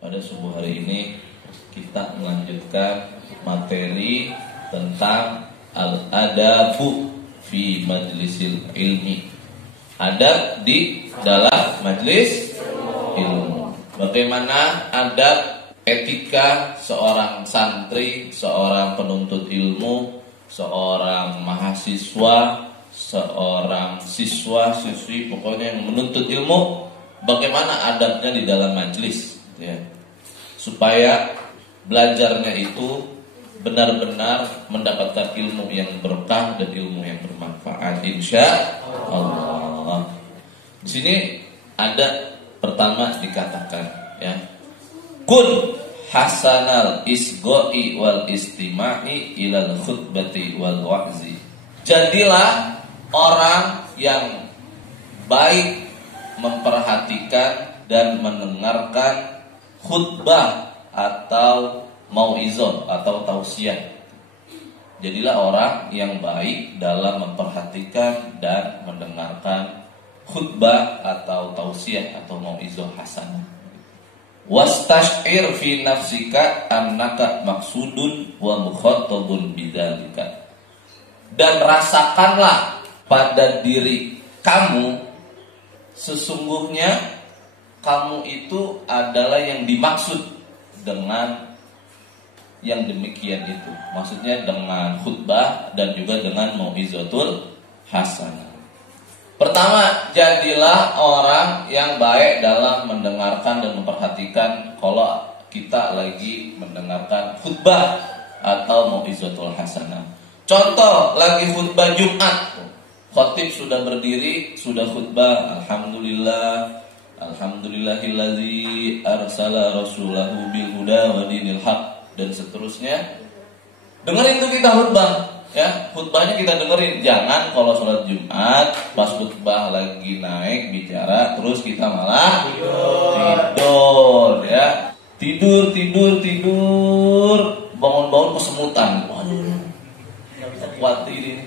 pada subuh hari ini kita melanjutkan materi tentang al-adabu fi majlisil ilmi. Adab di dalam majlis ilmu. Bagaimana adab etika seorang santri, seorang penuntut ilmu, seorang mahasiswa, seorang siswa, siswi, pokoknya yang menuntut ilmu, bagaimana adabnya di dalam majlis, ya, supaya belajarnya itu benar-benar mendapatkan ilmu yang berkah dan ilmu yang bermanfaat, insya Allah. Di sini ada pertama dikatakan, ya, kun hasanal isgoi wal istima'i ilal khutbati wal wa'zi. Jadilah orang yang baik memperhatikan dan mendengarkan khutbah atau mau'izah atau tausiah. Jadilah orang yang baik dalam memperhatikan dan mendengarkan khutbah atau tausiah atau mau'izah hasanah. Wastash'ir fi nafsika annaka maksudun wa mukhatabun bidzalika. Dan rasakanlah pada diri kamu sesungguhnya kamu itu adalah yang dimaksud dengan yang demikian itu. Maksudnya dengan khutbah dan juga dengan mau'izatul hasanah. Pertama, jadilah orang yang baik dalam mendengarkan dan memperhatikan kalau kita lagi mendengarkan khutbah atau mau'izatul hasanah. Contoh, lagi khutbah Jumat, khatib sudah berdiri, sudah khutbah, alhamdulillah, alhamdulillahillazi arsala rasulahu bil huda wa dinil haq, dan seterusnya. Dengerin tuh kita khutbah, ya, khutbahnya kita dengerin. Jangan kalau sholat Jumat pas khutbah lagi naik bicara terus kita malah tidur, ya. Tidur, bangun-bangun kesemutan. Waduh, khawatir.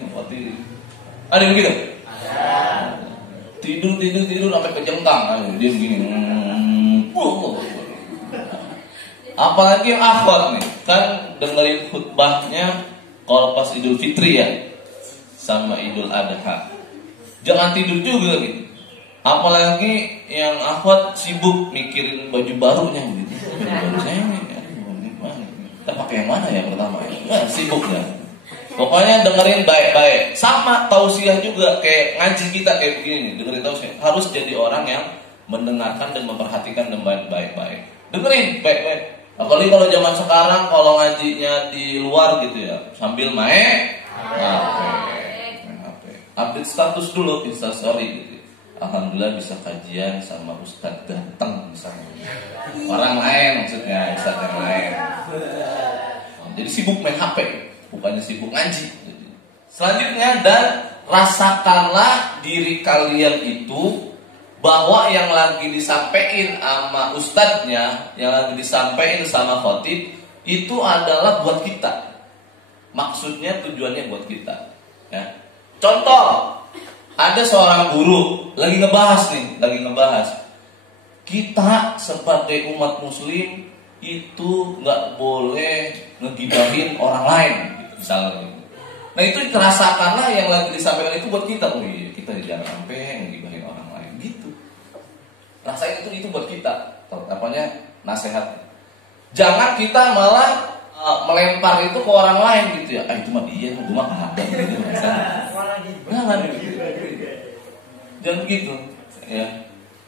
Ada yang begitu? Tidur sampai kejengkang, dia begini. Apalagi yang akhwat nih, kan dengerin khutbahnya kalau pas Idul Fitri, ya, sama Idul Adha. Jangan tidur juga gitu. Apalagi yang akhwat sibuk mikirin baju barunya gitu. Baju baru saya nih, kita pakai yang mana ya pertama ya? Nggak, sibuk ya. Pokoknya dengerin baik-baik. Sama tausiah juga, kayak ngaji kita kayak begini, dengerin tausiah. Harus jadi orang yang mendengarkan dan memperhatikan dengan baik-baik. Dengerin baik-baik. Apalagi kalau zaman sekarang, kalau ngajinya di luar gitu ya, sambil main HP. Update status dulu, Instastory gitu. Alhamdulillah bisa kajian sama Ustadz ganteng misalnya. Orang lain maksudnya, Ustadz yang lain. Jadi sibuk main HP, bukannya sibuk ngaji. Selanjutnya, dan rasakanlah diri kalian itu bahwa yang lagi disampaikan sama ustadznya, yang lagi disampaikan sama khatib itu adalah buat kita. Maksudnya tujuannya buat kita, ya. Contoh, ada seorang guru lagi ngebahas kita sebagai umat muslim itu nggak boleh ngegibahin orang lain, gitu, misalnya. Nah, itu terasakanlah yang lagi disampaikan itu buat kita. Oh iya, kita jangan sampai ngegibahin orang lain, gitu. Rasain itu buat kita. Apanya? Nasihat. Jangan kita malah melempar itu ke orang lain gitu ya. Itu mah dia, gue mah kagak gitu. Jangan gitu. Jangan begitu, ya.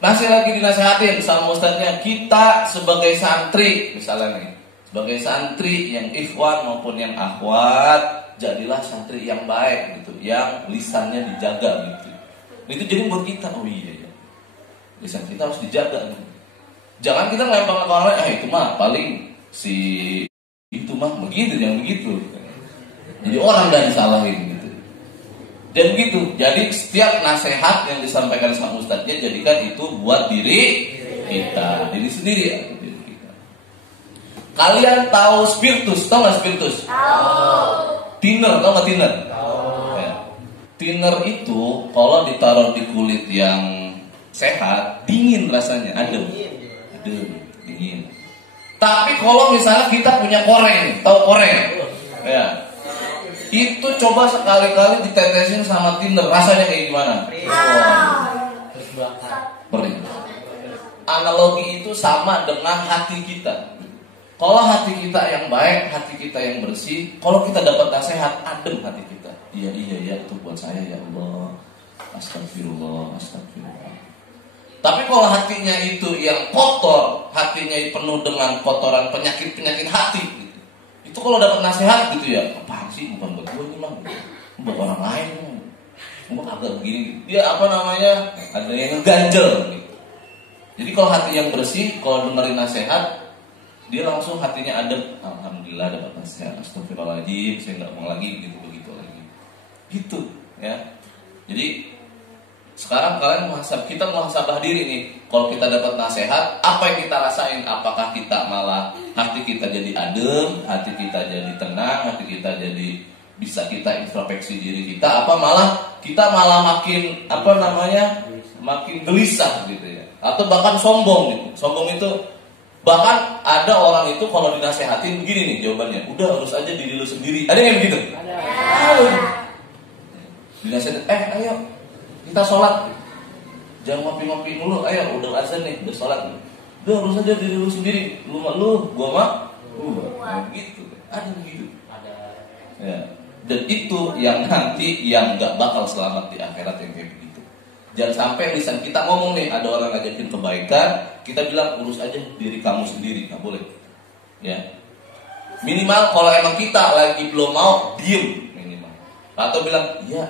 Masih lagi dinasehatin sama ustadznya, kita sebagai santri misalnya nih, sebagai santri yang ikhwan maupun yang akhwat, jadilah santri yang baik gitu, yang lisannya dijaga gitu. Itu jadi buat kita. Oh iya ya, lisan kita harus dijaga. Jangan kita ngelempar ke orang lain, itu mah paling si itu mah begitu, jangan begitu. Jadi orang dah disalahin gitu. Dan begitu. Jadi setiap nasihat yang disampaikan sama ustadznya, jadikan itu buat diri kita, diri sendiri ya. Diri kita. Kalian tahu spiritus? Tahu nggak spiritus? Tahu. Thinner, tahu nggak thinner? Tahu. Ya. Thinner itu kalau ditaruh di kulit yang sehat, dingin rasanya, adem, dingin. Tapi kalau misalnya kita punya koreng, tahu koreng? Ya. Itu coba sekali-kali ditetesin sama tinder, rasanya kayak gimana? Perih. Analogi itu sama dengan hati kita. Kalau hati kita yang baik, hati kita yang bersih, kalau kita dapat nasihat, adem hati kita. Iya itu buat saya ya Allah. Astagfirullah. Tapi kalau hatinya itu yang kotor, hatinya penuh dengan kotoran penyakit hati gitu. Itu kalau dapat nasihat gitu ya, apaan sih, bukan buat gue ini mah, buat orang lain. Bukan agak begini. Dia ada yang ngeganjel gitu. Jadi kalau hati yang bersih, kalau dengerin nasihat, dia langsung hatinya adem. Alhamdulillah dapat nasihat. Astagfirullahaladzim, saya nggak mau lagi begitu lagi. Gitu ya. Jadi sekarang kalian kita muhasabah diri nih. Kalau kita dapat nasihat, apa yang kita rasain? Apakah kita malah hati kita jadi adem, hati kita jadi tenang, hati kita jadi bisa kita introspeksi diri kita? Apa kita malah makin makin gelisah gitu ya? Atau bahkan sombong gitu. Sombong itu bahkan ada orang itu kalau dinasehatin begini nih jawabannya, udah urus aja diri lu sendiri. Ada yang begitu? Ada. Dinasehatin, ayo kita sholat, jangan ngopi-ngopi mulu. Ayo udah azan nih, udah sholat. Udah urus aja diri lu sendiri. Lu gua mah, gitu. Ada begitu. Ya. Dan itu yang nanti yang nggak bakal selamat di akhirat yang kayak begitu. Jangan sampai lisan kita ngomong nih, ada orang ngajakin kebaikan, kita bilang urus aja diri kamu sendiri, nggak boleh. Ya. Minimal kalau emang kita lagi belum mau, diem minimal. Atau bilang, ya.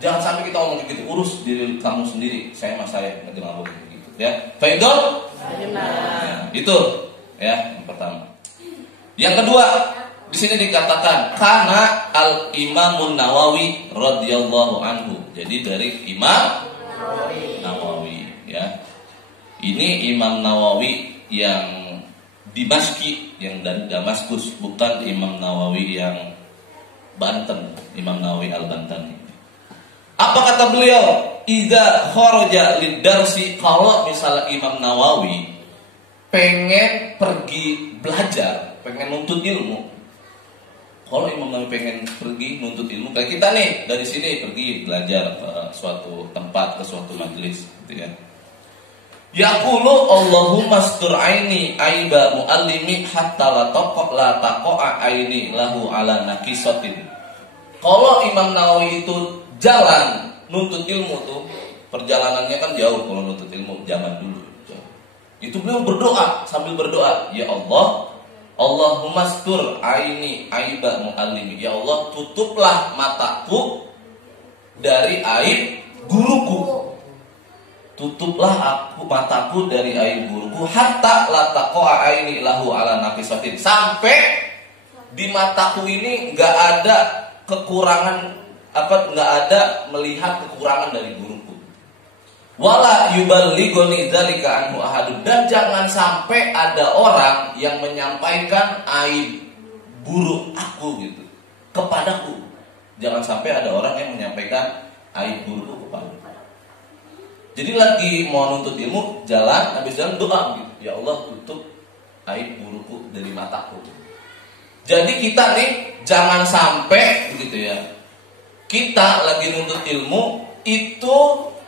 Jangan sampai kita ngomong gitu, urus diri kamu sendiri. Saya nggak boleh gitu. Ya. Faidol? Ya, itu ya yang pertama. Yang kedua, di sini dikatakan karena Al-Imamun Nawawi radhiyallahu anhu. Jadi dari Imam Nawawi ya. Ini Imam Nawawi yang Dimaski, yang dari Damaskus, bukan Imam Nawawi yang Banten, Imam Nawawi Al-Bantani. Apa kata beliau? Idza kharaja lid-darsi, kalau misalnya Imam Nawawi pengen pergi belajar, pengen nuntut ilmu. Kalau Imam Nawawi pengen pergi nuntut ilmu, kayak kita nih dari sini pergi belajar ke suatu tempat, ke suatu majelis, gitu ya. Yaqulu Allahumma astur aini aiba muallimi hatta la taqa'a aini lahu ala naqisatin. Kalau Imam Nawawi itu jalan nuntut ilmu tuh, perjalanannya kan jauh kalau nuntut ilmu zaman dulu. Itu beliau berdoa, sambil berdoa, ya Allah, Allahumma astur aini aiba muallimi. Ya Allah, tutuplah mataku dari aib guruku. Tutuplah mataku dari aib guruku hatta la taqa'a aini lahu ala naqisatin. Sampai di mataku ini enggak ada kekurangan, enggak ada melihat kekurangan dari guruku. Wala yuballighuni dzalika anhu ahadun, dan jangan sampai ada orang yang menyampaikan aib buruk aku gitu kepadaku. Jangan sampai ada orang yang menyampaikan aib burukku kepadaku. Jadi lagi mau nuntut ilmu, jalan, habis jalan doa gitu. Ya Allah, tutup aib burukku dari mataku. Jadi kita nih jangan sampai begitu ya. Kita lagi nuntut ilmu itu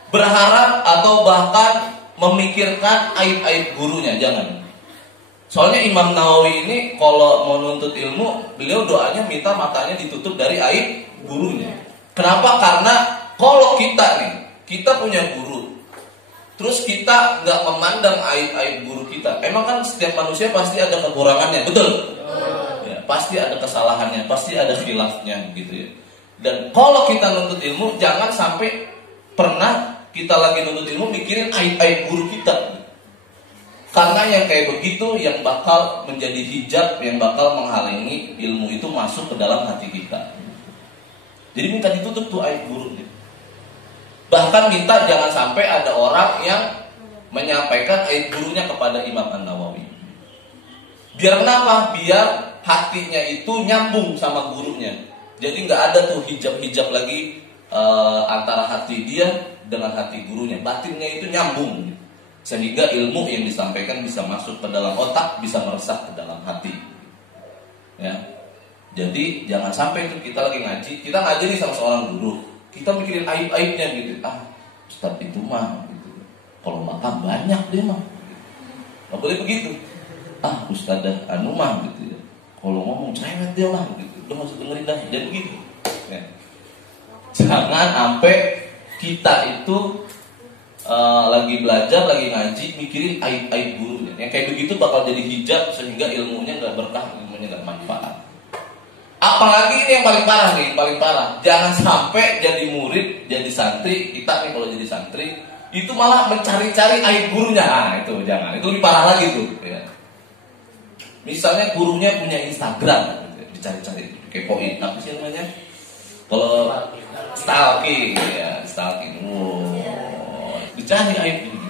berharap atau bahkan memikirkan aib-aib gurunya, jangan. Soalnya Imam Nawawi ini kalau mau nuntut ilmu, beliau doanya minta matanya ditutup dari aib gurunya. Kenapa? Karena kalau kita nih, kita punya guru, terus kita nggak memandang aib-aib guru kita. Emang kan setiap manusia pasti ada kekurangannya, betul? Ya, pasti ada kesalahannya, pasti ada khilafnya gitu ya. Dan kalau kita nuntut ilmu, jangan sampai pernah kita lagi nuntut ilmu mikirin aib-aib guru kita. Karena yang kayak begitu yang bakal menjadi hijab, yang bakal menghalangi ilmu itu masuk ke dalam hati kita. Jadi minta ditutup tuh aib gurunya. Bahkan minta jangan sampai ada orang yang menyampaikan aib gurunya kepada Imam An-Nawawi. Biar kenapa? Biar hatinya itu nyambung sama gurunya. Jadi nggak ada tuh hijab-hijab lagi antara hati dia dengan hati gurunya. Batinnya itu nyambung. sehingga ilmu yang disampaikan bisa masuk ke dalam otak, bisa meresap ke dalam hati. Ya. Jadi jangan sampai itu kita lagi ngaji, kita ngaji nih sama seorang guru, kita mikirin aib-aibnya gitu. Ustadz itu mah gitu. Kalau makan banyak dia mah. Nggak boleh begitu. Ustadzah anu mah gitu ya. Kalau ngomong cerewet dia mah gitu. Udah masuk dengerin dah, jadi begitu. Ya. Jangan sampai kita itu lagi belajar, lagi ngaji, mikirin aib-aib gurunya. Yang kayak begitu bakal jadi hijab sehingga ilmunya nggak berkah, ilmunya nggak manfaat. Apalagi ini yang paling parah nih, paling parah. Jangan sampai jadi murid, jadi santri, kita nih kalau jadi santri itu malah mencari-cari aib gurunya. Itu jangan, itu lebih parah lagi tuh. Ya. Misalnya gurunya punya Instagram, dicari-cari, kepoin, apa sih namanya? Kalau stalking, ya stalking. Dicari aib gitu.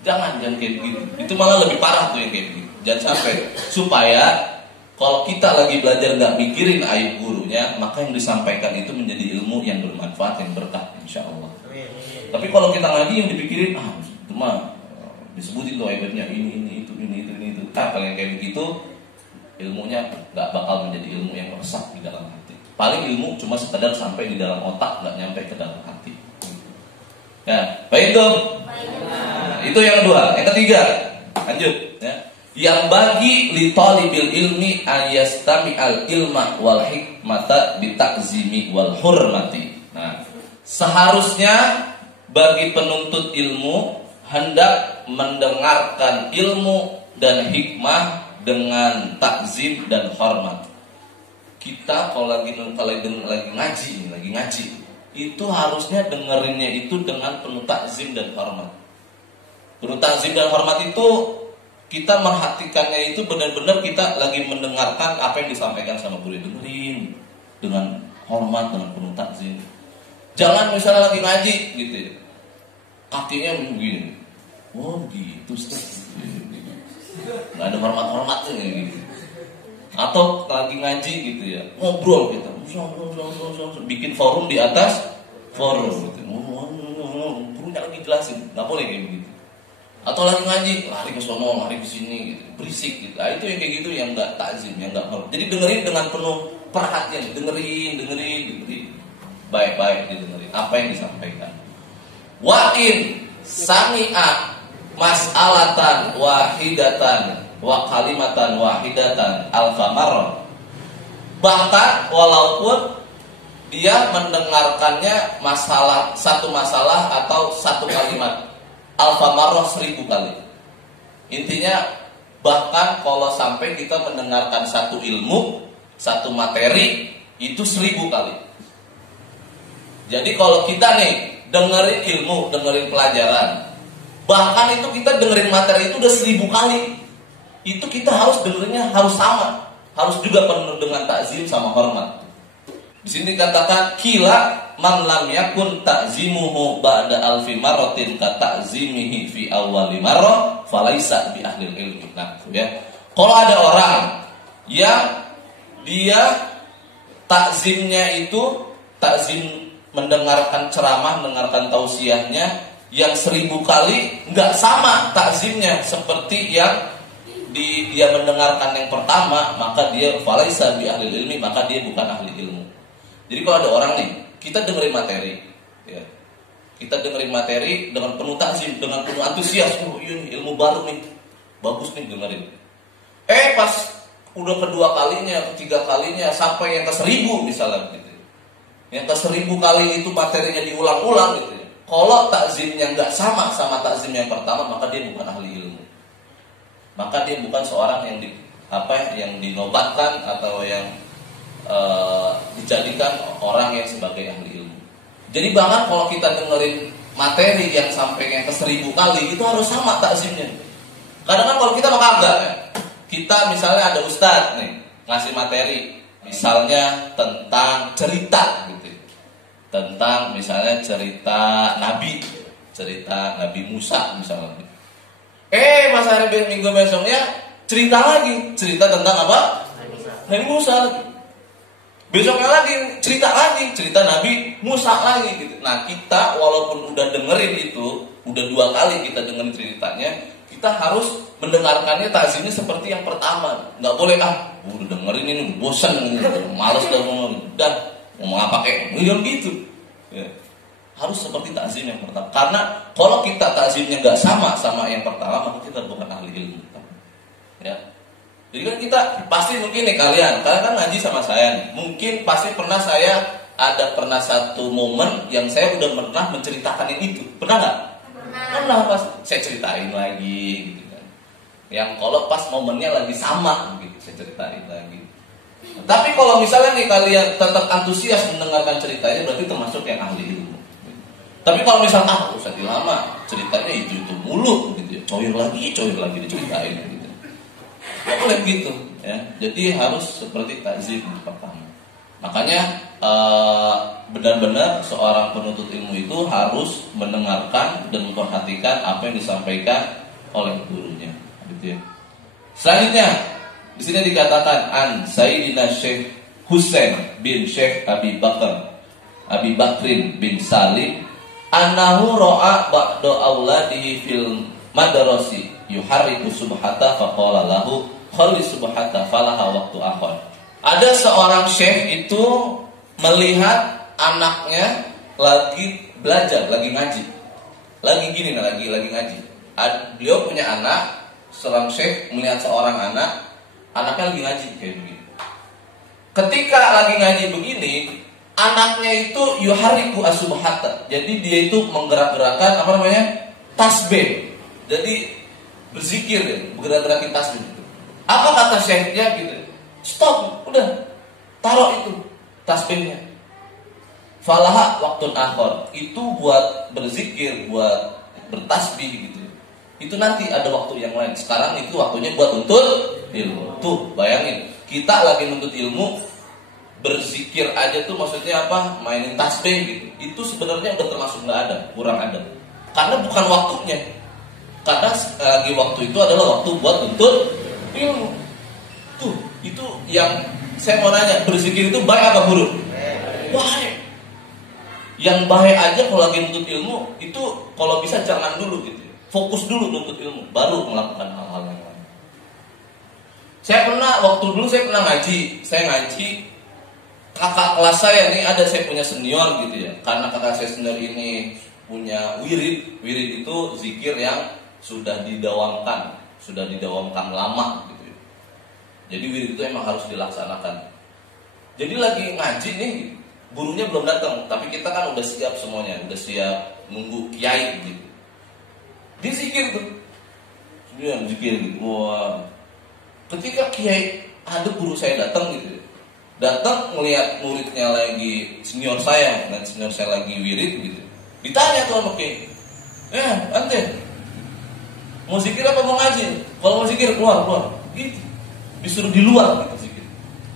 Jangan kayak begitu. Itu malah lebih parah tuh yang kayak begitu. Jangan sampai, supaya kalau kita lagi belajar nggak mikirin aib gurunya, maka yang disampaikan itu menjadi ilmu yang bermanfaat, yang berkah, insya Allah. Tapi kalau kita ngaji yang dipikirin, itu mah disebutin tuh aibnya ini itu. Kalau yang kayak begitu, ilmunya nggak bakal menjadi ilmu yang meresap di dalam hati. Paling ilmu cuma sekedar sampai di dalam otak, nggak nyampe ke dalam hati. Ya, baik tuh. Nah, itu yang kedua. Yang ketiga, lanjut. Ya. Yang bagi li talibil ilmi ayastami al ilma wal hikmata bitakzimi wal hurmati. Nah, seharusnya bagi penuntut ilmu hendak mendengarkan ilmu dan hikmah dengan takzim dan hormat. Kita kalau lagi ngaji, itu harusnya dengerinnya itu dengan penuh takzim dan hormat. Penuh takzim dan hormat itu kita merhatikannya itu benar-benar kita lagi mendengarkan apa yang disampaikan sama guru, dengerin dengan hormat, dengan penuh takzim. Jangan misalnya lagi ngaji gitu ya, kakinya begini, gitu, nggak ada hormat-hormatnya gitu. Atau lagi ngaji gitu ya, ngobrol kita, bikin forum di atas forum gitu. Gurunya lagi jelasin, nggak boleh kayak begitu. Atau lagi ngaji, lari ke sono, lari ke sini gitu, berisik gitu. Itu yang kayak gitu yang nggak takzim, yang nggak hormat. Jadi dengerin dengan penuh perhatian, dengerin, baik-baik didengerin apa yang disampaikan. Wa'in sami'a mas'alatan wahidatan wa kalimatan wahidatan alfa marrah. Bahkan walaupun dia mendengarkannya satu masalah atau satu kalimat alfa marrah 1000 kali. Intinya bahkan kalau sampai kita mendengarkan satu ilmu, satu materi itu 1000 kali. Jadi kalau kita nih dengerin ilmu, dengerin pelajaran, bahkan itu kita dengerin materi itu udah 1000 kali, itu kita harus dengerinnya harus sama, harus juga penuh dengan takzim sama hormat. Di sini dikatakan kila man lam yakun ta'zimuhu ba'da alfi marratin ka ta'zimihi fi awwali marrah falaisa bi ahli ilmi. Nah, ya. Kalau ada orang yang dia takzimnya itu takzim mendengarkan ceramah, mendengarkan tausiahnya yang 1000 kali nggak sama takzimnya seperti yang dia mendengarkan yang pertama, maka dia falaisa bi ahli ilmi, maka dia bukan ahli ilmu. Jadi kalau ada orang nih, kita dengerin materi, ya. Kita dengerin materi dengan penuh takzim, dengan penuh antusias, ini ilmu baru nih, bagus nih dengerin. Pas udah kedua kalinya, ketiga kalinya, sampai yang ke-1000 misalnya gitu. Yang ke-1000 kali itu materinya diulang-ulang gitu. Kalau takzimnya nggak sama takzim yang pertama, maka dia bukan ahli ilmu. Maka dia bukan seorang yang dinobatkan atau yang dijadikan orang yang sebagai ahli ilmu. Jadi bahkan kalau kita dengerin materi yang sampai yang ke-1000 kali, itu harus sama takzimnya. Kadang-kadang kalau kita maka enggak ya. Kita misalnya ada ustadz nih ngasih materi, misalnya tentang cerita gitu. Tentang misalnya cerita Nabi Musa misalnya. Mas hari minggu besoknya cerita lagi, cerita tentang apa? Nabi Musa lagi. Besoknya lagi cerita Nabi Musa lagi gitu. Nah, kita walaupun udah dengerin itu, udah 2 kali kita dengar ceritanya, kita harus mendengarkannya takzimnya seperti yang pertama. Nggak boleh udah dengerin ini bosan, malas mau apa kayak gitu. Ya. Harus seperti takzim yang pertama. Karena kalau kita takzimnya nggak sama yang pertama, maka kita bukan ahli ilmu. Ya. Jadi kan kita pasti mungkin nih kalian kan ngaji sama saya nih. Mungkin pasti pernah satu momen yang saya udah pernah menceritakan yang itu. Pernah nggak? Pernah pas saya ceritain lagi gitu kan. Yang kalau pas momennya lagi sama gitu, saya ceritain lagi. Tapi kalau misalnya nih kalian tetap antusias mendengarkan ceritanya, berarti termasuk yang ahli ilmu. Tapi kalau misalnya usah lama ceritanya itu mulu gitu ya, coir lagi diceritain gitu. Nggak boleh gitu ya. Jadi harus seperti takzim pertama. Makanya benar-benar seorang penuntut ilmu itu harus mendengarkan dan memperhatikan apa yang disampaikan oleh gurunya, gitu ya. Selanjutnya di sini dikatakan an Sayyidina Syekh Husain bin Syekh Abi Bakrin bin Salim annahu ra'a ba'da auladihi fil madrasi yuharriku subhata faqala lahu khalli subhata falaha waqtu akhar. Ada seorang syekh itu melihat anaknya lagi belajar, lagi ngaji. Lagi ngaji. Beliau punya anak, seorang syekh melihat seorang anaknya lagi ngaji kayak begini. Ketika lagi ngaji begini, anaknya itu yuhariku asubhata. Jadi dia itu menggerak-gerakan tasbih. Jadi berzikir ya, bergerak-gerakin tasbih. Apa kata syekhnya gitu? Stop, udah taruh itu tasbihnya. Falaha waktun akhor, itu buat berzikir, buat bertasbih gitu. Itu nanti ada waktu yang lain. Sekarang itu waktunya buat nuntut ilmu. Tuh bayangin, kita lagi nuntut ilmu, berzikir aja tuh maksudnya apa? Mainin tasbih gitu. Itu sebenarnya udah termasuk nggak ada, kurang ada. Karena bukan waktunya. Karena lagi waktu itu adalah waktu buat nuntut ilmu. Tuh, itu yang saya mau nanya, berzikir itu baik apa buruk? Baik. Yang baik aja kalau lagi nuntut ilmu itu kalau bisa jangan dulu gitu. Fokus dulu nuntut ilmu, baru melakukan hal-hal yang lain. Saya pernah ngaji. Saya ngaji, kakak kelas saya nih ada, saya punya senior gitu ya. Karena kakak saya senior ini punya wirid. Wirid itu zikir yang sudah didawamkan lama gitu. Jadi wirid itu emang harus dilaksanakan. Jadi lagi ngaji nih, gurunya belum datang, tapi kita kan udah siap semuanya, udah siap nunggu kiai gitu. Dia zikir tuh, dia zikir gitu. Wah, ketika kiai ada guru saya datang gitu, datang ngelihat muridnya lagi senior saya lagi wirid gitu. Ditanya tuh sama kiai, ante mau zikir apa mau ngaji? Kalau mau zikir keluar gitu. Disuruh di luar gitu zikir.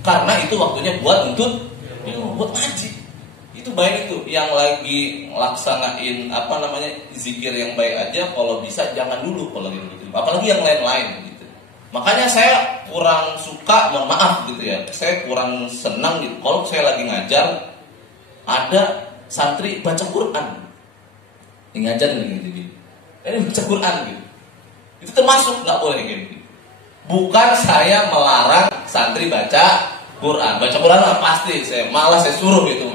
Karena itu waktunya buat nuntut ilmu, buat ngaji. Itu baik itu. Yang lagi ngelaksanain zikir yang baik aja, kalau bisa jangan dulu kalau lagi nuntut ilmu. Apalagi yang lain-lain gitu. Makanya saya kurang suka, mohon maaf gitu ya. Saya kurang senang gitu kalau saya lagi ngajar ada santri baca Quran. Ngajar gitu. Ini baca Quran gitu. Itu termasuk nggak boleh gitu. Bukan saya melarang santri baca Quran. Baca Quran lah pasti malah saya suruh gitu.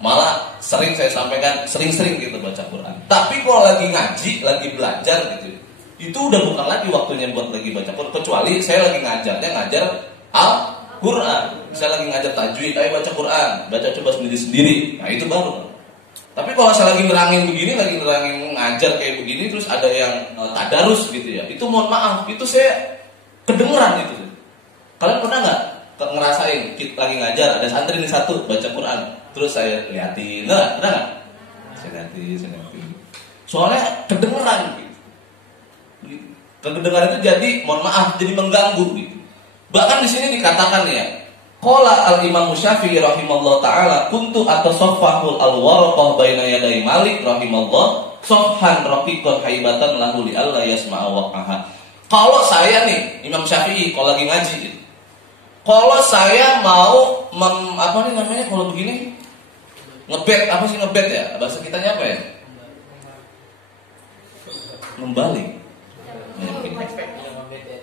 Malah sering saya sampaikan, sering-sering gitu baca Quran. Tapi kalau lagi ngaji, lagi belajar gitu, itu udah bukan lagi waktunya buat lagi baca Quran. Kecuali saya lagi ngajar Al-Quran. Saya lagi ngajar tajwid, ayo baca Quran, baca coba sendiri-sendiri. Nah itu baru. Tapi kalau saya lagi nerangin begini, lagi nerangin ngajar kayak begini, terus ada yang tadarus gitu ya, itu mohon maaf, itu saya kedengeran itu. Kalian pernah nggak ngerasain kita lagi ngajar, ada santri ini satu baca Quran, terus saya liatin, pernah nggak? Saya liatin. Soalnya kedengeran gitu. Kedengeran itu jadi mohon maaf, jadi mengganggu gitu. Bahkan di sini dikatakan ya, qala al-Imam Syafi'i rahimallahu taala kuntu atasaffahul al-waraqah baina yaday Malik rahimallahu safhan raqiqan haibatan lahu li alla yasma'a waqaha. Kalau saya nih Imam Syafi'i kalau lagi ngaji gitu. Kalau saya mau kalau begini ngebet, apa sih ngebet ya? Bahasa kitanya apa ya? membalik.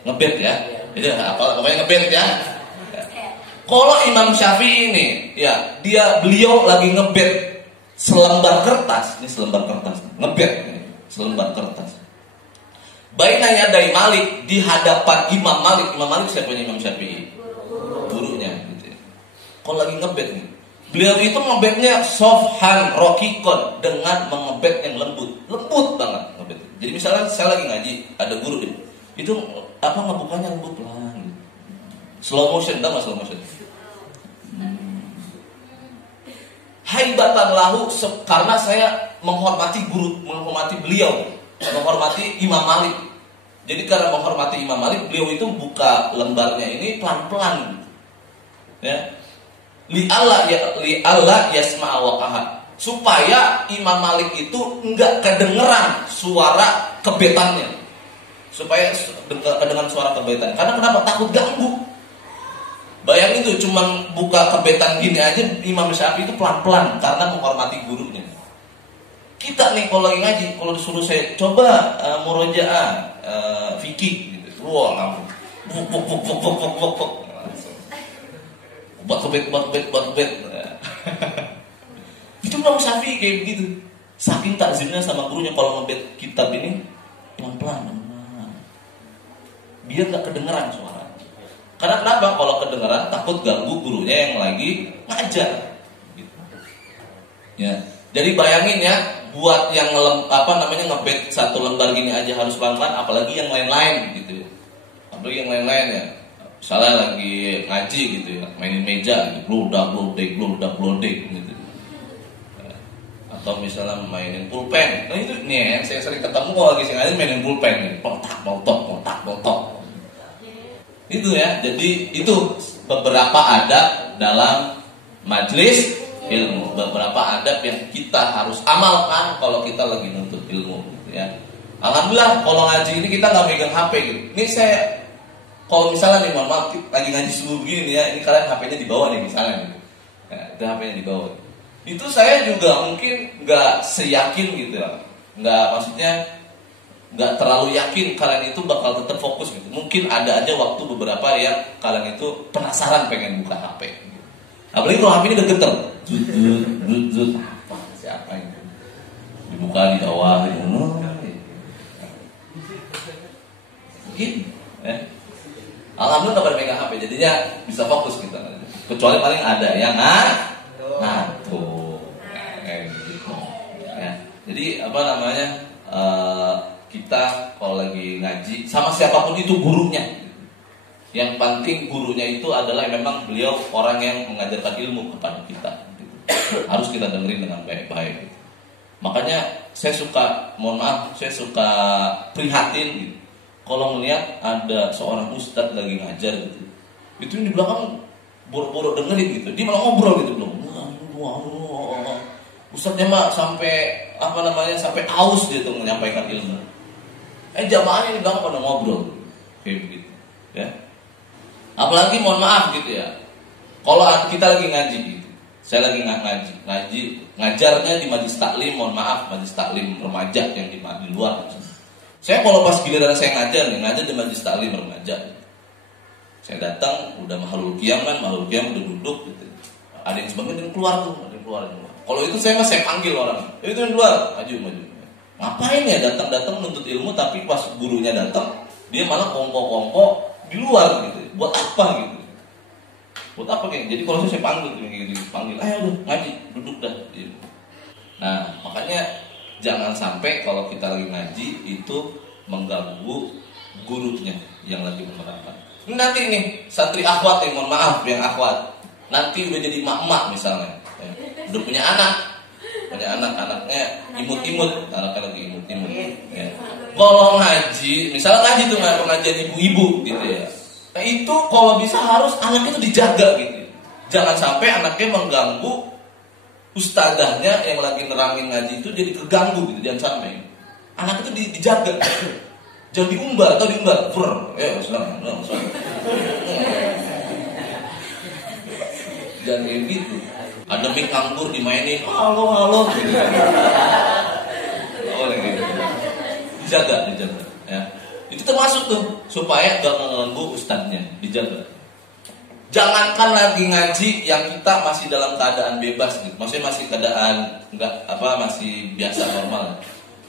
Ngebet ya. Jadi pokoknya ngebet ya. Kalau Imam Syafi'i ini, ya beliau lagi ngebet selembar kertas, ini selembar kertas, ngebet selembar kertas. Baina yadai Malik, di hadapan Imam Malik. Imam Malik siapa? Imam Syafi'i, gurunya gitu. Kalau lagi ngebet nih, beliau itu ngebetnya sofhan rokikon, dengan mengebet yang lembut banget ngebet. Jadi misalnya saya lagi ngaji, ada guru deh, itu ngebukanya lembut pelan, slow motion, tahu nggak slow motion? Haibatan lahu, karena saya menghormati guru, menghormati beliau, menghormati Imam Malik. Jadi karena menghormati Imam Malik, beliau itu buka lembarnya ini pelan-pelan, ya. Li Allah yasma'a waqaha, supaya Imam Malik itu enggak kedengeran suara kebetannya, supaya kedengeran suara kebetan. Karena kenapa? Takut ganggu. Bayangin tuh, cuman buka kebetan gini aja Imam Syafi'i itu pelan-pelan karena menghormati gurunya. Kita nih kalau lagi ngaji, kalau disuruh saya coba murojaah fikih gitu, wah langsung buat kebet. Itu Imam Syafi'i kayak begitu. Saking takzimnya sama gurunya, kalau ngebet kitab ini pelan-pelan, biar nggak kedengeran suara. Karena kenapa? Kalau kedengeran takut ganggu gurunya yang lagi ngajar. Gitu. Ya, jadi bayangin ya, buat yang ngebet satu lembar gini aja harus pelan-pelan, apalagi yang lain-lain gitu ya. Apalagi yang lain-lain ya. Misalnya lagi ngaji gitu ya, mainin meja gitu, blodak gitu. Atau misalnya mainin pulpen. Nah itu nih, saya sering ketemu kalau lagi ngaji mainin pulpen nih, potak. Itu ya. Jadi itu beberapa adab dalam majlis ilmu, beberapa adab yang kita harus amalkan kalau kita lagi nuntut ilmu gitu ya. Alhamdulillah kalau ngaji ini kita nggak megang HP gitu. Ini saya kalau misalnya nih, mohon maaf, lagi ngaji subuh begini nih ya, ini kalian HP-nya di bawah nih misalnya nih. Ya, itu HP-nya di bawah. Itu saya juga mungkin nggak seyakin gitu ya. Maksudnya nggak terlalu yakin kalian itu bakal tetap fokus gitu. Mungkin ada aja waktu beberapa yang kalian itu penasaran pengen buka HP. Apalagi kalau HP ini udah geter, zut, siapa itu? Dibuka di bawah gitu. Mungkin, ya. Alhamdulillah nggak pada pegang HP, jadinya bisa fokus kita. Kecuali paling ada yang ngatur. Gitu. Ya. Jadi kita kalau lagi ngaji sama siapapun itu gurunya. Yang penting gurunya itu adalah memang beliau orang yang mengajarkan ilmu kepada kita. Harus kita dengerin dengan baik-baik. Makanya saya suka prihatin gitu. Kalau melihat ada seorang ustadz lagi ngajar gitu, itu di belakang boro-boro dengerin gitu, dia malah ngobrol gitu belum. Ustadznya mah sampai aus dia tuh menyampaikan ilmu. Jamaahnya di belakang pada ngobrol kayak begitu, ya. Apalagi mohon maaf gitu ya, kalau kita lagi ngaji gitu, saya lagi ngajarnya di majlis taklim, mohon maaf, majlis taklim remaja yang di luar. Saya kalau pas giliran saya ngajar di majlis taklim remaja, saya datang udah mahlul qiyam udah duduk gitu. Ada yang sebagian keluar. Kalau itu saya panggil orang, itu yang keluar, maju. Ngapain ya datang menuntut ilmu, tapi pas gurunya datang dia malah kongko di luar gitu. Buat apa gitu? Buat apa kayak? Jadi kalau saya panggil, ayo ngaji, duduk dah. Nah makanya jangan sampai kalau kita lagi ngaji itu mengganggu gurunya yang lagi menerangkan. Nanti nih santri akhwat mohon maaf yang akhwat, nanti udah jadi mak-mak misalnya, udah punya anaknya imut-imut, anaknya lagi imut-imut. Ya. Kalau ngaji, misalnya ngaji tuh pengajian ibu-ibu gitu ya. Nah itu kalau bisa harus anaknya itu dijaga gitu. Jangan sampai anaknya mengganggu ustadzahnya yang lagi nerangin ngaji itu jadi keganggu gitu, jangan sampai. Anak itu dijaga. Jangan diumbar atau diumbar. Jangan kayak gitu. Ada mic nganggur dimainin, halo gitu. Gitu. dijaga ya. Itu termasuk tuh supaya gak mengganggu ustadznya, dijaga. Jangankan lagi ngaji yang kita masih dalam keadaan bebas gitu. Maksudnya masih keadaan masih biasa normal.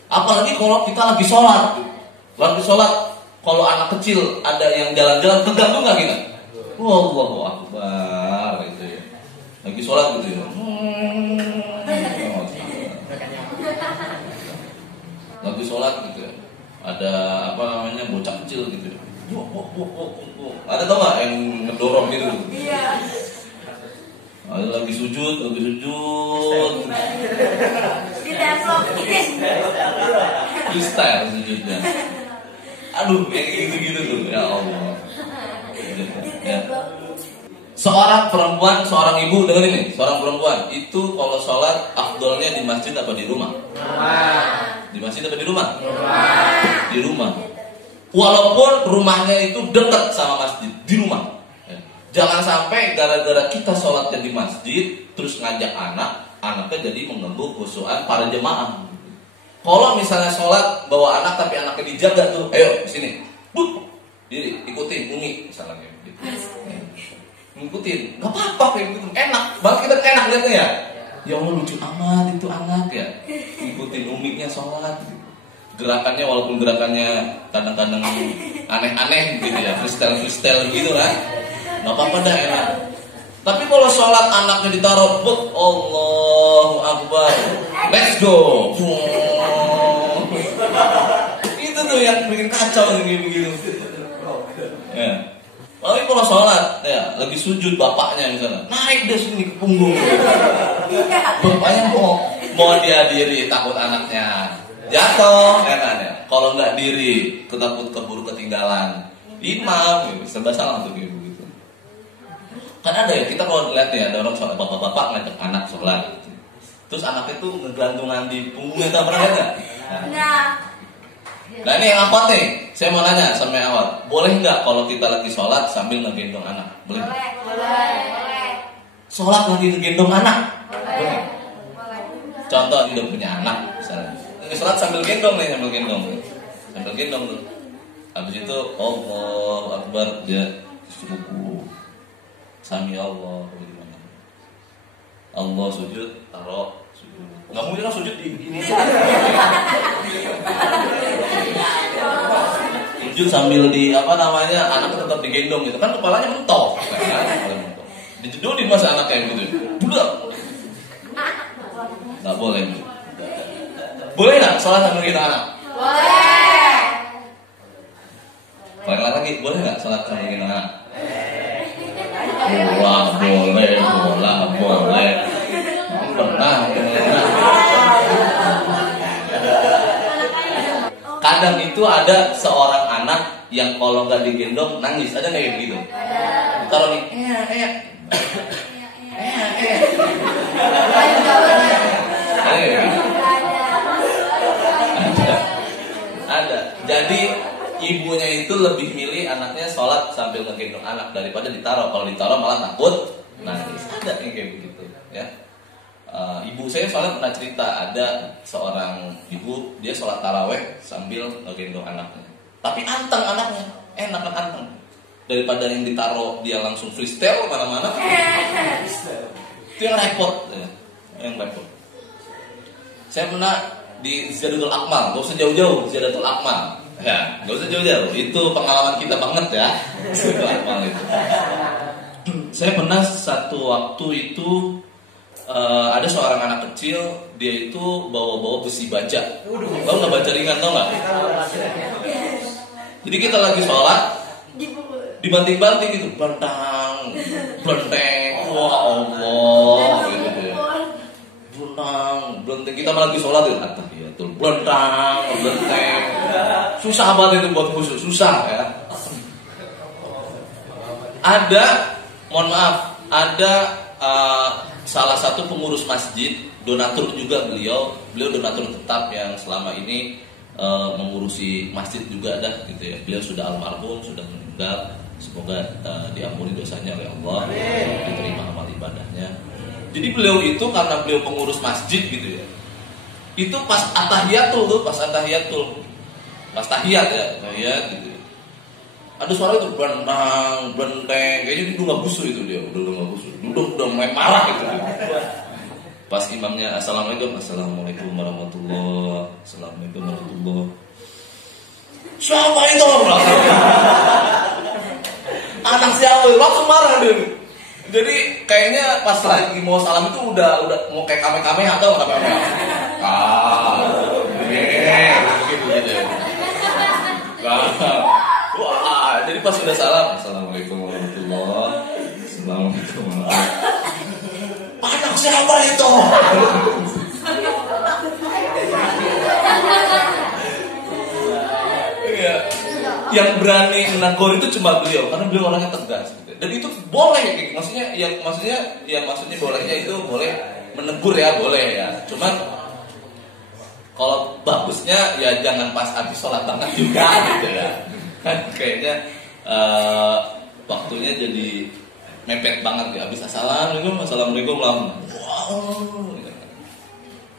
Apalagi kalau kita lagi sholat. Lagi sholat, kalau anak kecil ada yang jalan-jalan terganggu nggak kita? Allahu Akbar gitu ya. Lagi sholat gitu ya. Lagi sholat gitu ya. Ada bocah kecil gitu ya. Ada tau gak yang ngedorong gitu? Iya. Ada lagi sujud. Freestyle sujudnya. Aduh, kayak gitu-gitu tuh, ya Allah. Ya. Seorang perempuan, seorang ibu, dengerin nih, seorang perempuan itu kalau sholat afdolnya di masjid apa di rumah? Di masjid apa di rumah? Di rumah. Walaupun rumahnya itu dekat sama masjid, di rumah. Jangan sampai gara-gara kita sholatnya di masjid terus ngajak anaknya jadi mengganggu khusyuan para jemaah. Kalau misalnya sholat bawa anak tapi anaknya dijaga tuh, ayo sini, diri, ikutin Umi misalnya gitu. Ngikutin, nggak apa-apa kayak gitu, enak, banget kita enak lihatnya ya. Ya Allah lucu amat itu anak ya, ikutin Uminya sholat. Gerakannya walaupun gerakannya kadang-kadang aneh-aneh gitu ya, freestyle gitu kan, nggak apa-apa dah enak. Tapi kalau sholat anaknya ditaruh, Allahu Akbar, let's go. Itu tuh yang bikin kacau gitu. Ya. Lalu kalau sholat, ya lagi sujud bapaknya misalnya, naik deh sini ke punggung. Bapaknya mau dia diri takut anaknya jatuh, kan ya. Kalau nggak diri, takut keburu ketinggalan imam, serba salah tuh kayak begitu. Kan ada ya, kita kalau lihat ya, ada orang sholat, bapak-bapak ngajak anak sholat gitu. Terus anaknya tuh ngegelantungan di punggungnya, tak pernah lihat nggak? Nah ini yang awat nih, saya mau nanya sama yang awat, boleh nggak kalau kita lagi sholat sambil ngegendong anak? Boleh? Boleh. Sholat lagi ngegendong anak? Boleh. Contoh udah punya anak, misalnya, ini sholat sambil gendong tuh. Habis itu Allahu Akbar, dia ruku. Sami Allah, bagaimana? Allah sujud, taruh sujud. Nggak mungkin kan sujud di begini. Sujud sambil anak tetap digendong gitu kan, kepalanya mentok. Dijedulin masa anak kayak gitu. Budak. Nggak boleh. Boleh nggak sholat sambil gendong anak? Boleh. Paling lagi boleh nggak sholat sambil gendong anak? Boleh. Pernah. Kadang itu ada seorang anak yang kalau nggak digendong nangis, ada nggak kayak begitu? Taruh nih, ada. Jadi ibunya itu lebih milih anaknya sholat sambil ngegendong anak daripada ditaruh. Kalau ditaruh malah takut nangis. Ada yang kayak begitu ya. Ibu saya soalnya pernah cerita, ada seorang ibu, dia sholat taraweh sambil ngegendong anaknya. Tapi anteng anaknya, enak kan anteng. Daripada yang ditaruh dia langsung freestyle mana-mana. Itu yang repot ya. Saya pernah di Ziyadatul Akmal, gak usah jauh-jauh, Ziyadatul Akmal. Ya, gak usah jauh-jauh, itu pengalaman kita banget ya. Ziyadatul Akmal itu. Saya pernah satu waktu itu ada seorang anak kecil, dia itu bawa-bawa besi baja. Tahu nggak baja ringan, tau nggak? Jadi kita lagi sholat, dibanting-banting gitu, blentang, wah Allah, gitu ya. Blentang, kita lagi sholat gitu, tahiyatul, blentang, susah banget itu buat khusyuk, susah ya. Ada, mohon maaf, ada salah satu pengurus masjid, donatur juga beliau donatur tetap yang selama ini mengurusi masjid juga dah gitu ya. Beliau sudah almarhum, sudah meninggal, semoga diampuni dosanya oleh Allah, diterima amal ibadahnya. Jadi beliau itu karena beliau pengurus masjid gitu ya, itu pas atahiyatul pas tahiyat ya, tahiyat gitu. Ada suara itu bentang, benteng, kayaknya dia nggak busuk itu dia, udah nggak busuk, udah mulai marah gitu. Pas imamnya assalamualaikum, assalamualaikum warahmatullah, assalamualaikum warahmatullah. Siapa itu? Anak siapa? Langsung marah dia. Jadi kayaknya pas lagi mau salam itu udah mau kayak kame-kame atau kame-kame. Gitu. Wah, jadi pas udah salam, assalamualaikum warahmatullah, assalamualaikum warahmatullah. Anak siapa itu? Iya. Yang berani menegur itu cuma beliau, karena beliau orangnya tegas. Dan itu boleh, maksudnya bolehnya itu boleh menegur ya, boleh ya. Cuman kalau bagusnya ya jangan pas habis sholat banget juga gitu ya. Kan kayaknya waktunya jadi mepet banget ya, habis assalamualaikum wow.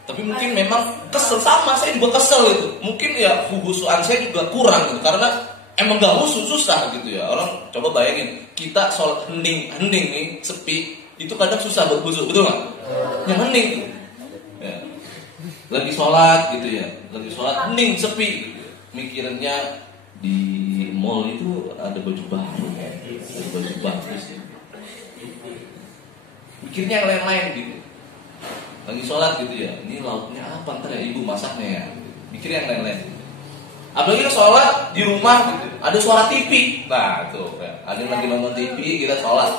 Tapi mungkin memang kesel, sama saya juga kesel itu. Mungkin ya khusyuan saya juga kurang gitu, karena emang gak khusyuk, susah gitu ya. Orang coba bayangin, kita sholat hening nih, sepi, itu kadang susah buat khusyuk, betul gak? Yang hening tuh ya. Lagi sholat gitu ya, lagi sholat hening, sepi gitu. Mikirannya di mall itu ada baju baru ya, ada baju bagus ya. Mikirnya yang lain-lain gitu. Lagi sholat gitu ya, ini lauknya apa ntar ya ibu masaknya ya, mikir yang lain-lain gitu. Apalagi sholat di rumah gitu, ada suara TV, nah tuh ya. Ada yang lagi nonton TV, kita sholat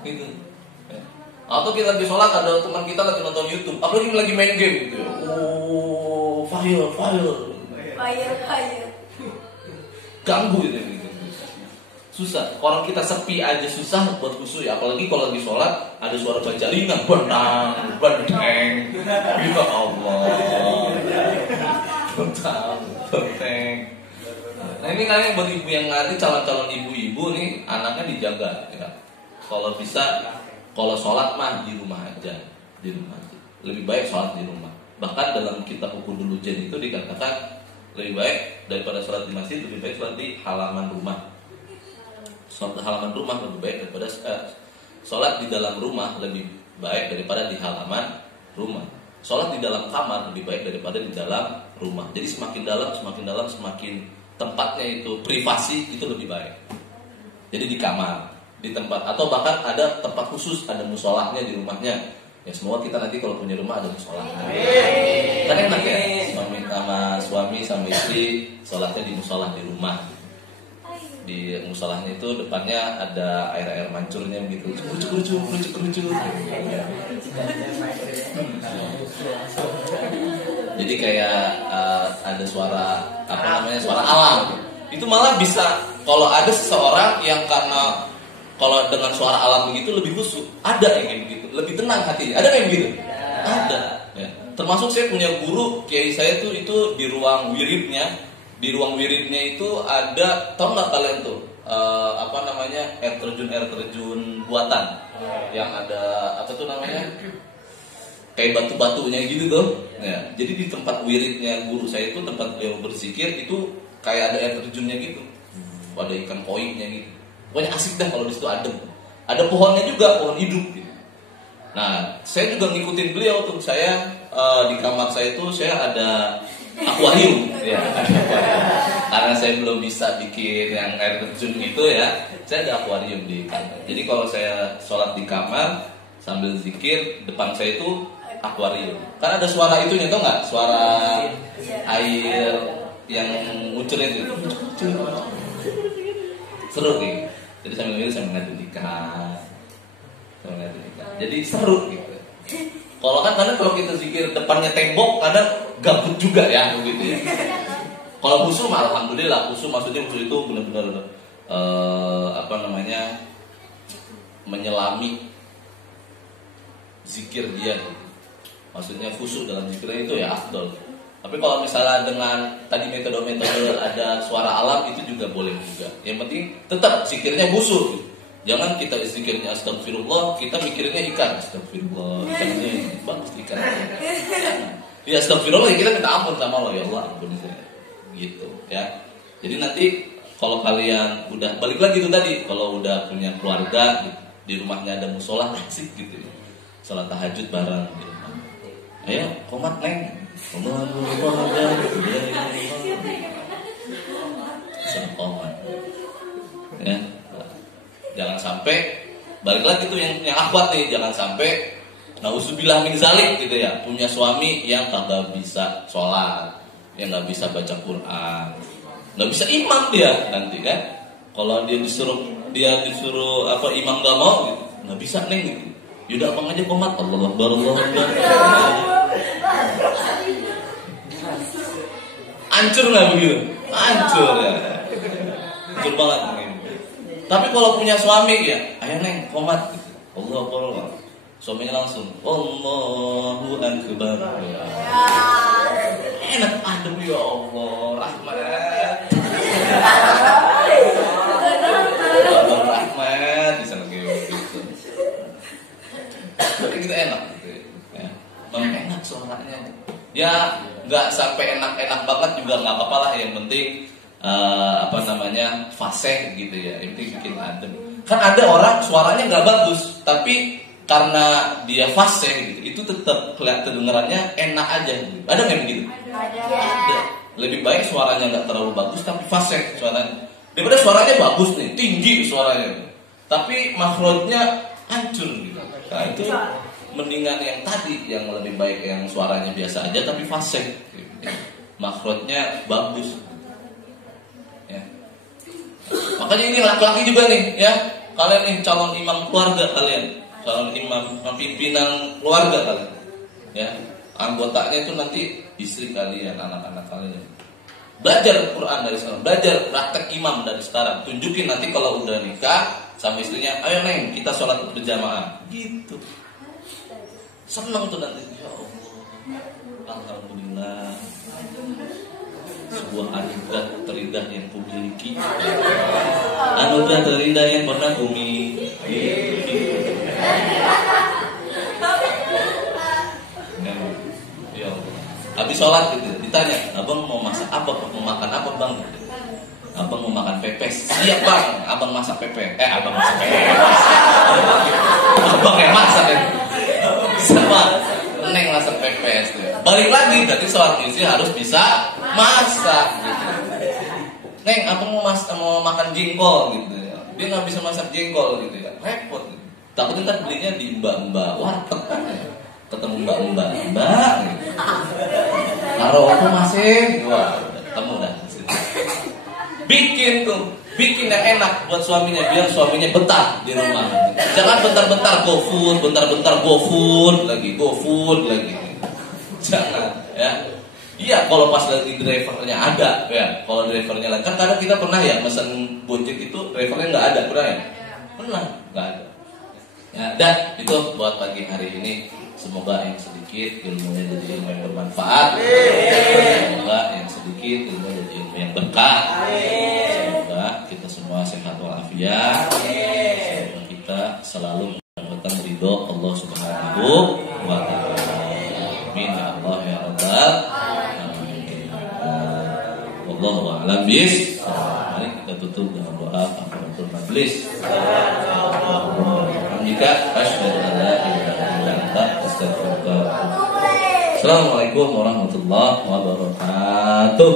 gitu. Atau kita lagi sholat, ada teman kita lagi nonton YouTube, apalagi lagi main game gitu ya. Oh, fire ganggu gitu. Susah, orang kita sepi aja susah buat khusyuk ya. Apalagi kalau lagi sholat ada suara bajaringan, benteng, gitu Allah, benteng. Nah ini kan buat ibu yang nanti calon-calon ibu-ibu nih, anaknya dijaga ya. Kalau bisa, kalau sholat mah di rumah aja. Lebih baik sholat di rumah. Bahkan dalam kitab Ukudul Ujen itu dikatakan lebih baik daripada sholat di masjid, lebih baik sholat di halaman rumah. Sholat di halaman rumah lebih baik daripada sholat di dalam rumah, lebih baik daripada di halaman rumah. Sholat di dalam kamar lebih baik daripada di dalam rumah. Jadi semakin dalam semakin tempatnya itu privasi, itu lebih baik. Jadi di kamar, di tempat, atau bahkan ada tempat khusus, ada musolahnya di rumahnya. Ya semoga kita nanti kalau punya rumah ada musolahnya. Kan enak ya, suami sama istri sholatnya di musolah di rumah. Di musolahnya itu depannya ada air mancurnya begitu, cukur. Jadi kayak ada suara suara alam. Itu malah bisa kalau ada seseorang yang karena kalau dengan suara alam begitu lebih khusyuk, ada yang kayak begitu, lebih tenang hatinya. Ada yang begitu? Ada. Ya. Termasuk saya punya guru kiai saya tuh itu di ruang wiridnya. Di ruang wiridnya itu ada, tau nggak kalian tuh air terjun buatan yang ada apa tuh namanya kayak batu-batunya gitu tuh. Ya, jadi di tempat wiridnya guru saya itu tempat beliau berzikir itu kayak ada air terjunnya gitu, ada ikan koinya gitu. Pokoknya asik dah kalau di situ adem. Ada pohonnya juga, pohon hidup. Gitu. Nah, saya juga ngikutin beliau tuh. Saya di kamar saya itu saya ada akuarium, ya. Karena saya belum bisa bikin yang air terjun gitu ya, saya ada akuarium di kamar. Jadi kalau saya sholat di kamar sambil zikir, depan saya itu akuarium. Karena ada suara itunya, tau nggak? Suara air yang ngucurnya itu. Seru gitu. Jadi sambil itu saya ngeliatin ikan. Jadi seru gitu. Kalau kan kadang kalau kita zikir depannya tembok kadang gabut juga ya begitu ya. Kalau khusyuk mah alhamdulillah, khusyuk maksudnya khusyuk itu benar-benar menyelami zikir dia. Maksudnya khusyuk dalam zikirnya itu ya afdol. Tapi kalau misalnya dengan tadi metode-metode ada suara alam itu juga boleh juga. Yang penting tetap zikirnya khusyuk. Jangan kita zikirnya astagfirullah, kita mikirnya ikan. Astagfirullah, ikannya bagus ikan. Ya astagfirullah, kita minta ampun sama Allah, ya Allah ampun gitu ya. Jadi nanti kalau kalian udah balik lagi itu tadi, kalau udah punya keluarga di rumahnya ada musola asik gitu ya. Salat tahajud bareng gitu. Ayo komat neng. Komat. Ya. Jangan sampai balik lagi tuh yang akhwat nih, jangan sampai nauzubillah min zalik gitu ya, punya suami yang kagak bisa sholat, yang nggak bisa baca Quran, nggak bisa imam dia nanti kan. Kalau dia disuruh apa imam nggak mau gitu, nggak bisa neng gitu. Yaudah abang aja komat, Allahu Akbar, Allahu Akbar. Hancur nggak begitu? Hancur ya, hancur banget mungkin. Tapi kalau punya suami ya, ayo neng komat gitu. Allahu Akbar. Suaminya langsung Allahu Akbar. Enak adem ya Allah, rahmat. Rahmat bisa lagi gitu. Tapi kita enak gitu ya. Enak suaranya. Ya nggak sampai enak-enak banget juga nggak apa-apa lah, yang penting fasih gitu ya. Yang penting bikin adem. Kan ada orang suaranya nggak bagus, tapi karena dia fasih gitu, itu tetap kelihatan kedengarannya enak aja gitu. Ada nggak begitu? Ada. Lebih baik suaranya nggak terlalu bagus tapi fasih suaranya, daripada suaranya bagus nih, tinggi suaranya, tapi makhrajnya hancur gitu. Nah itu mendingan yang tadi, yang lebih baik yang suaranya biasa aja tapi fasih gitu. Makhrajnya bagus ya. Makanya ini laki-laki juga nih ya, kalian nih calon imam keluarga kalian, calon imam pimpinan keluarga kalian ya, anggotanya itu nanti istri kalian, anak-anak kalian. Belajar Quran dari sekarang, belajar praktek imam dari sekarang. Tunjukin nanti kalau udah nikah sama istrinya, ayo neng kita sholat berjamaah gitu. Seneng tuh nanti, ya Allah, alhamdulillah, sebuah anugerah terindah yang kumiliki, anugerah terindah yang pernah kumiliki. Ya, habis sholat gitu, ditanya, abang mau masak apa? Mau makan apa bang? Abang mau makan pepes. Siap bang, abang masak pepes. Abang masak pepes. Abang yang masak ya. Sama neng masak pepes. Balik lagi, berarti seorang istri harus bisa masak. Gitu. Neng, abang mau makan jengkol gitu ya. Dia nggak bisa masak jengkol gitu ya, repot. Gitu. Takutnya ntar belinya di mbak-mbak warteg kan ya. Ketemu mbak-mbak gitu. Taruh aku masih, wah ketemu dah. Bikin yang enak buat suaminya, biar suaminya betah di rumah. Jangan bentar-bentar GoFood lagi. Jangan ya. Iya, kalau pas lagi drivernya ada ya. Kalau drivernya lagi, kan kadang kita pernah ya mesen Gojek itu drivernya nggak ada, pernah ya? Pernah, nggak ada. Ya, dan itu buat pagi hari ini. Semoga yang sedikit ilmunya jadi ilmu yang bermanfaat. Semoga yang sedikit ilmu jadi ilmu yang berkah. Semoga kita semua sehat walafiat. Semoga kita selalu mendapatkan ridho Allah Subhanahu wa taala. Amin ya Allah ya rabbal alamin. Wallahu a'lam bishawab. Mari kita tutup dengan doa kafaratul majelis. Jika asyhadu an la ilaha illa anta astaghfiruka. Assalamualaikum warahmatullahi wabarakatuh.